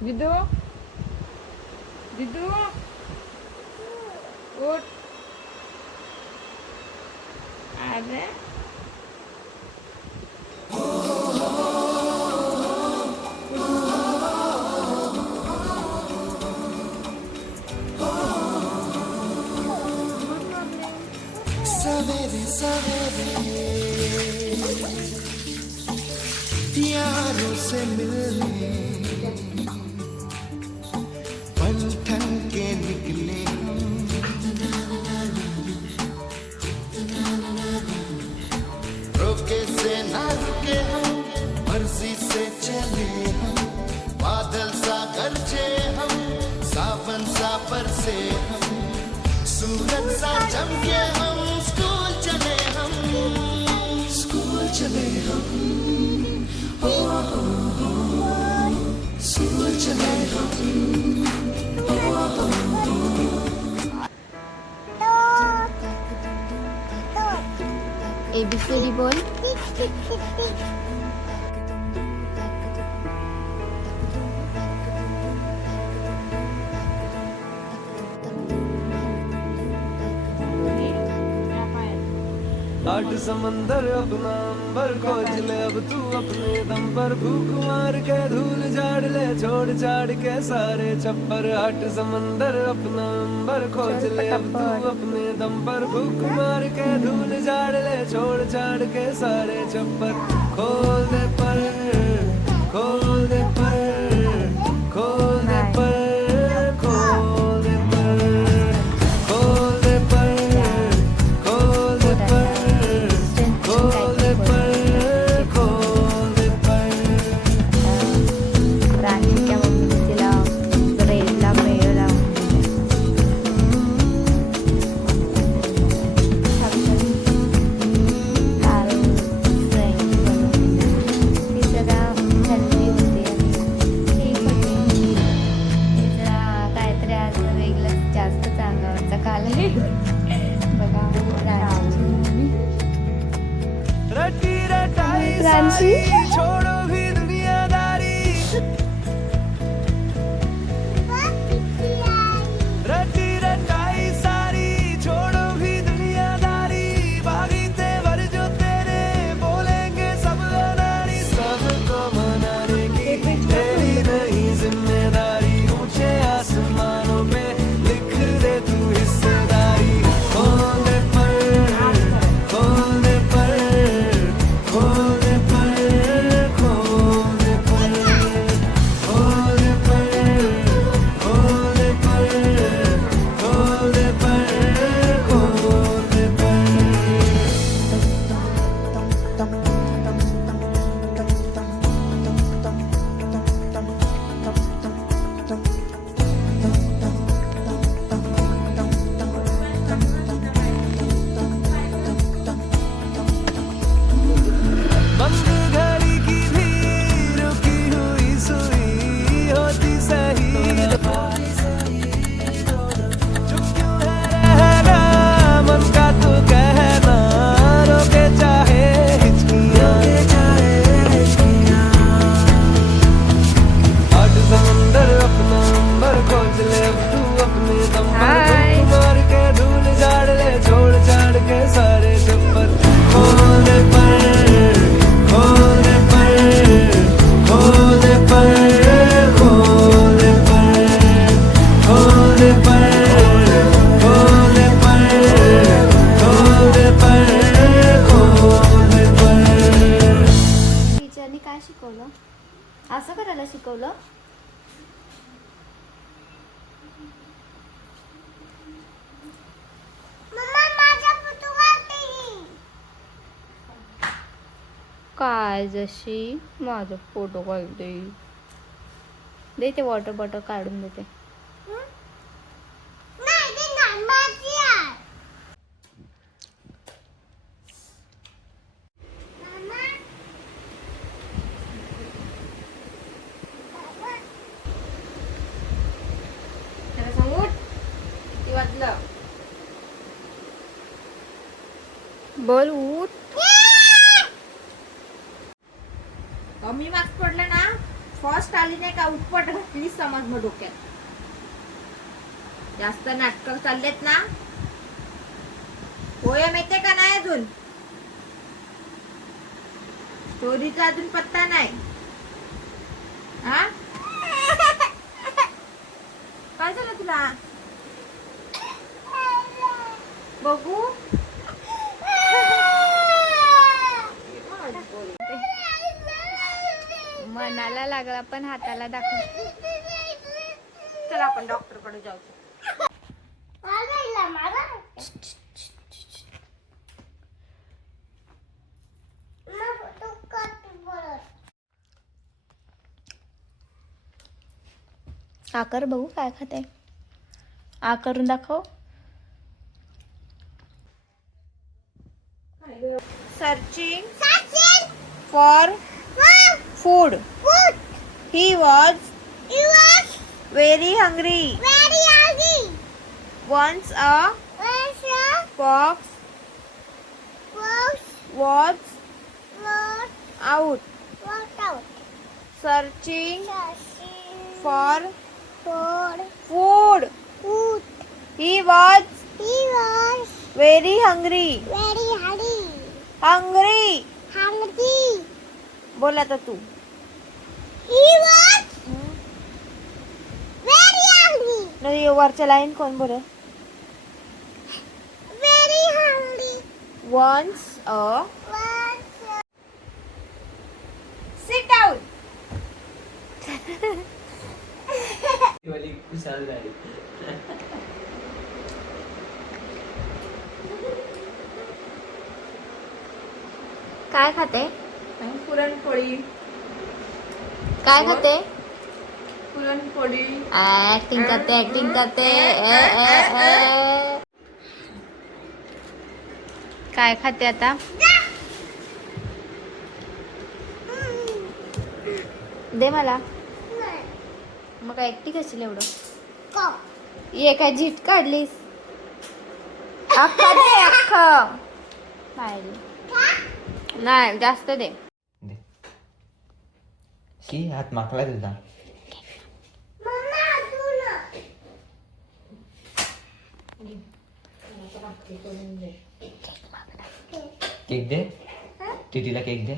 દીદો દીદો ઓટ આરે Sapere, sapere, ti amo se me ABCD boy. आठ समंदर अपना अंबर खोज ले, अब तू अपने दम पर भूख मार के धूल झाड़ ले, छोड़ झाड़ के सारे छप्पर आठ समंदर अपना अंबर खोज ले, अब तू अपने दम पर भूख मार के धूल झाड़ ले, छोड़ झाड़ के सारे छप्पर खोल दे पर, खोल दे पर। काय शिकवलं? असं करायला शिकवलं? काय जशी? माझा फोटो काढते देते वॉटर बॉटल काढून देते. बोल उठ. कमी मार्क्स पडले ना फर्स्ट आली नाही का उपट घातली समज मग डोक्यात. जास्त नाटक चाललेत ना. पोयम येते का नाही अजून? स्टोरीचा अजून पत्ता नाही. हा? काय झालं तुला? बघू. लागला पण हाताला दाखव. चला आपण डॉक्टरकडे जाऊ आकर बघू काय खाते. आ करून दाखव. Searching for food. He was, he was very hungry. Very hungry. Once a, Once a fox, fox was, was out, was out searching, searching for, for food. food. He was, he was very hungry. Very hungry. Hungry. Hungry. बोला था तू नाही वरच्या line कोण बोल once a sit down काय खाते? पुरणपोळी काय खाते? पुरणपोळी. ऍक्टिंग करते ऍक्टिंग करते. काय खाते आता? दे मला. मग ऍक्टिंग कशी एवढं. ये काय झीट काढलीस? अख्खा दे अख्खा. नाही जास्त दे. हात माकला तुझा. केक दे. टिटीला केक दे.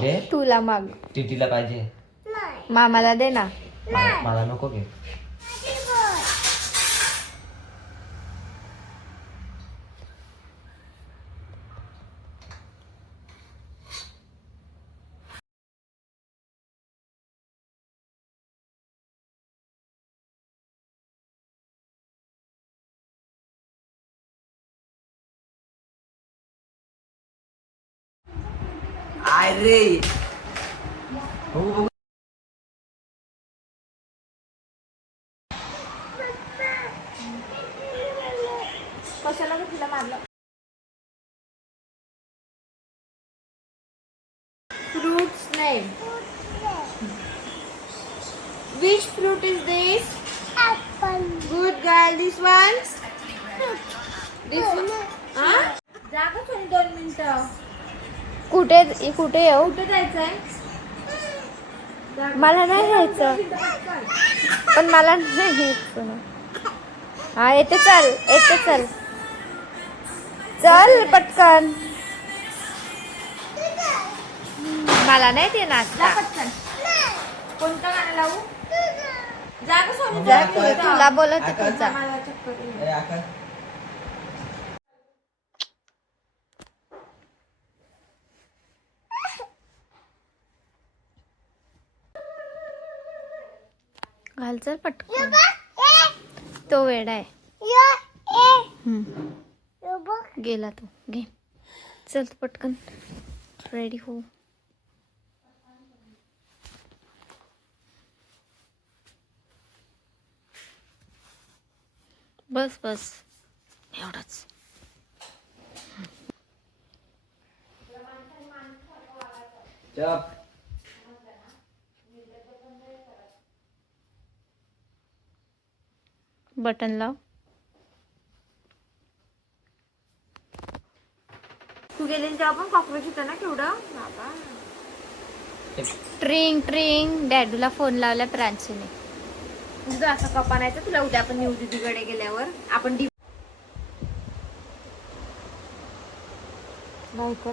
दे. तुला माग. टिटीला पाहिजे. मामाला दे ना. मला मला नको केक. अरे. बघू बघू कशाला तिला मारलं? Fruits name which fruit is this good girl this one this one जागा थोडी दोन मिनिटं कुठे कुठे येऊ? कुठे जायचंय? मला नाही घ्यायचं पण मला नाही घ्यायचं ना. हा येते चल येते चल. चल पटकन. मला नाही ते पटकन. कोणतं गाणं लावू? जा. तुला बोलत होते घाल चल पटकन. तो वेडा आहे. हम्म. गेला तो. घे. चल तू पटकन. रेडी हो. बस बस. एवढंच. चप बटन लाव. तू गेली तेव्हा पण कॉक्रोच होतं ना केवढं बाबा. ट्रिंग ट्रिंग. डॅडूला फोन लावला प्रांशूने. तुझं असं कपानायचं तुला उद्या आपण न्यू दिदीकडे गेल्यावर. आपण डी नाही कर